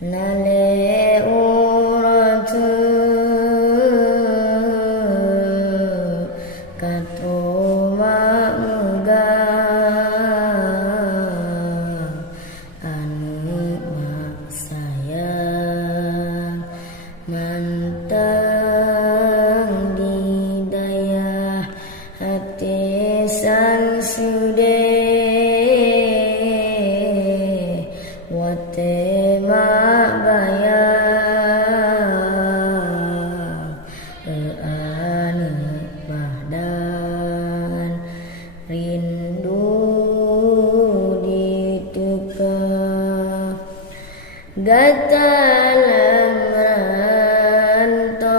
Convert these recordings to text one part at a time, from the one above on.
nale uratu katoma muga anu sayang mantang di daya hati sang sude wate ma baya anu badan rindu diteka gatalang rantau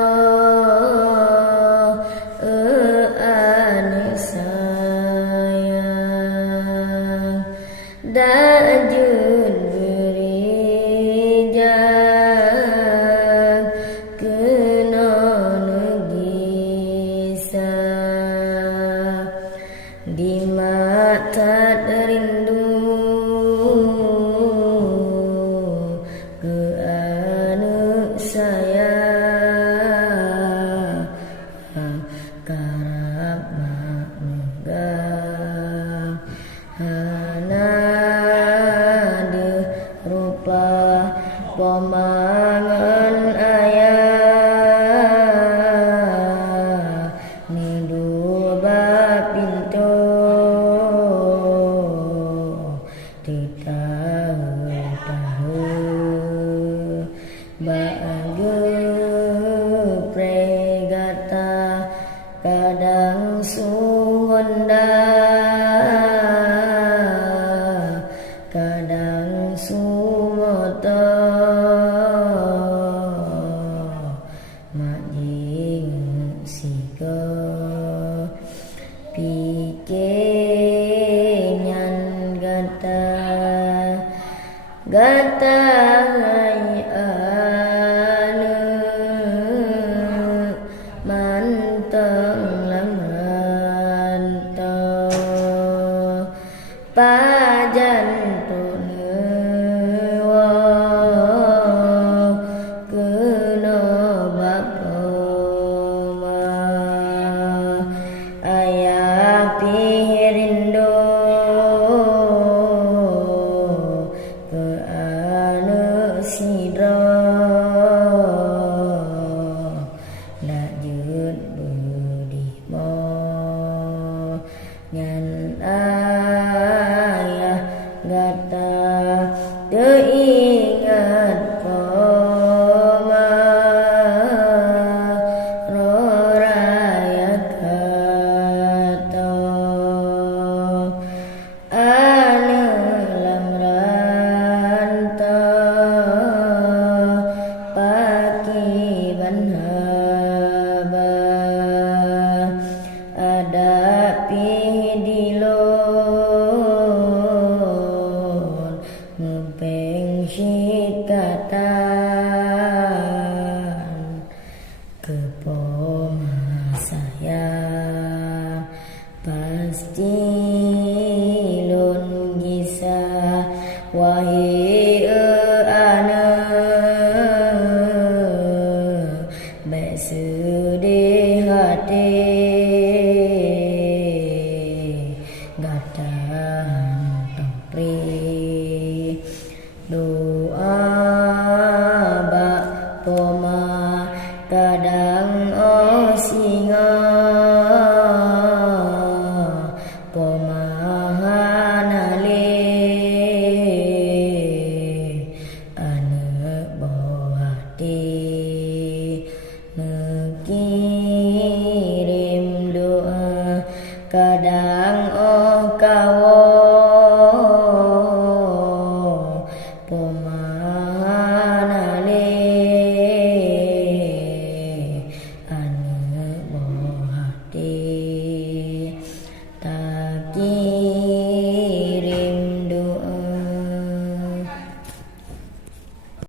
anu sayang dajun berijang kena negisa di mata rindu ke anu sayang karap megang hana de rupa pemangan ayah nidu bapinto tahu bahagia pregata kadang suhonda kadang sumoto majing siko pikenyan gata gata anu manteng lamrantau pajan tunewa kena bapoma ayah pirindo ke anu sidro nak jut budimo nyan ayah gata teingat poma roraya kata anu lamrantau paki banhaba ada pidilon ngepeng sikatan kepoma sayang pasti lon gisa wahai ana besedih hati gatan topri doa bak poma kadang osinga pemahanale ane bohati ngekirim doa kadang